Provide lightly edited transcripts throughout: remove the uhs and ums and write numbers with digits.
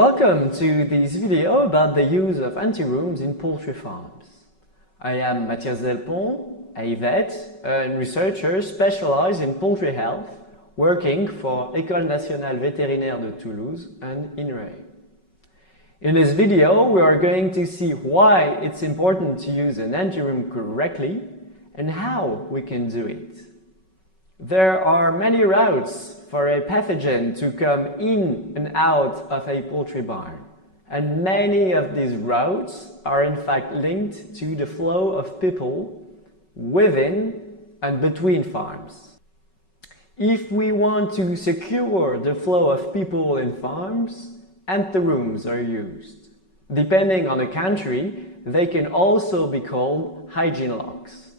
Welcome to this video about the use of anterooms in poultry farms. I am Mathias Delpont, a vet and researcher specialized in poultry health, working for École Nationale Vétérinaire de Toulouse and INRAE. In this video, we are going to see why it's important to use an anteroom correctly and how we can do it. There are many routes for a pathogen to come in and out of a poultry barn, and many of these routes are in fact linked to the flow of people within and between farms. If we want to secure the flow of people in farms, anterooms are used. Depending on the country, they can also be called hygiene locks.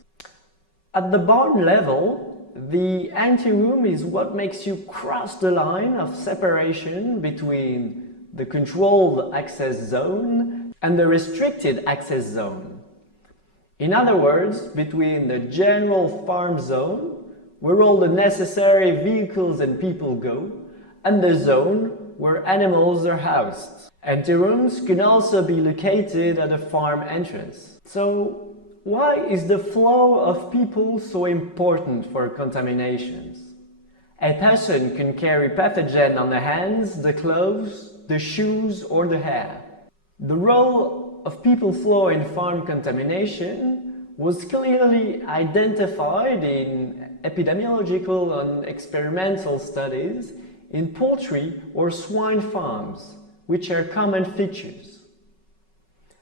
At the barn level, the anteroom is what makes you cross the line of separation between the controlled access zone and the restricted access zone. In other words, between the general farm zone, where all the necessary vehicles and people go, and the zone where animals are housed. Anterooms can also be located at a farm entrance. So, why is the flow of people so important for contaminations? A person can carry pathogen on the hands, the clothes, the shoes, or the hair. The role of people flow in farm contamination was clearly identified in epidemiological and experimental studies in poultry or swine farms, which are common features.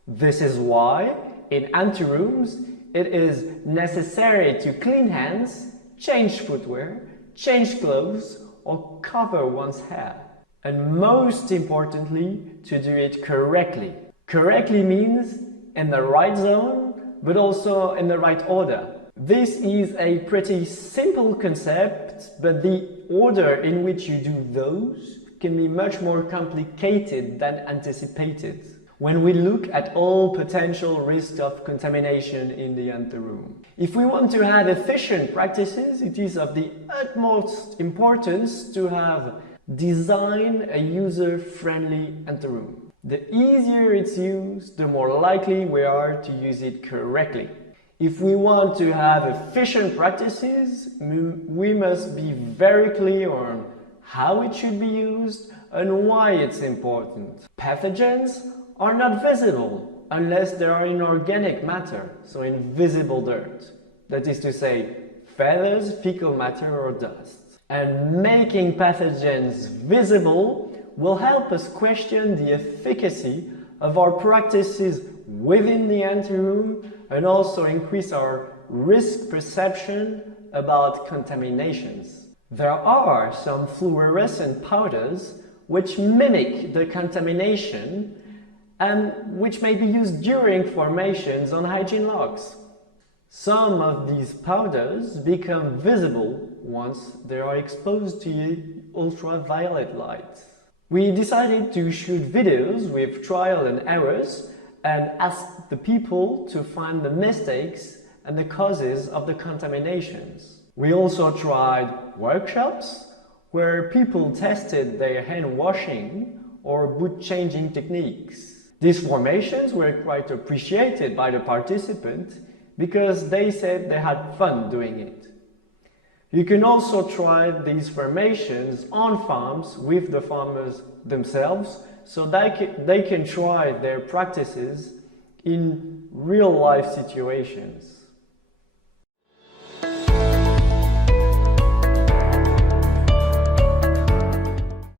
This is why in anterooms, it is necessary to clean hands, change footwear, change clothes, or cover one's hair. And most importantly, to do it correctly. Correctly means in the right zone, but also in the right order. This is a pretty simple concept, but the order in which you do those can be much more complicated than anticipated when we look at all potential risks of contamination in the anteroom. If we want to have efficient practices, it is of the utmost importance to have designed a user-friendly anteroom. The easier it's used, the more likely we are to use it correctly. If we want to have efficient practices, we must be very clear on how it should be used and why it's important. Pathogens are not visible unless they are in organic matter, so in visible dirt. That is to say, feathers, fecal matter, or dust. And making pathogens visible will help us question the efficacy of our practices within the anteroom and also increase our risk perception about contaminations. There are some fluorescent powders which mimic the contamination and which may be used during formations on hygiene logs. Some of these powders become visible once they are exposed to ultraviolet light. We decided to shoot videos with trial and errors and ask the people to find the mistakes and the causes of the contaminations. We also tried workshops where people tested their hand washing or boot changing techniques. These formations were quite appreciated by the participants because they said they had fun doing it. You can also try these formations on farms with the farmers themselves so they can try their practices in real life situations.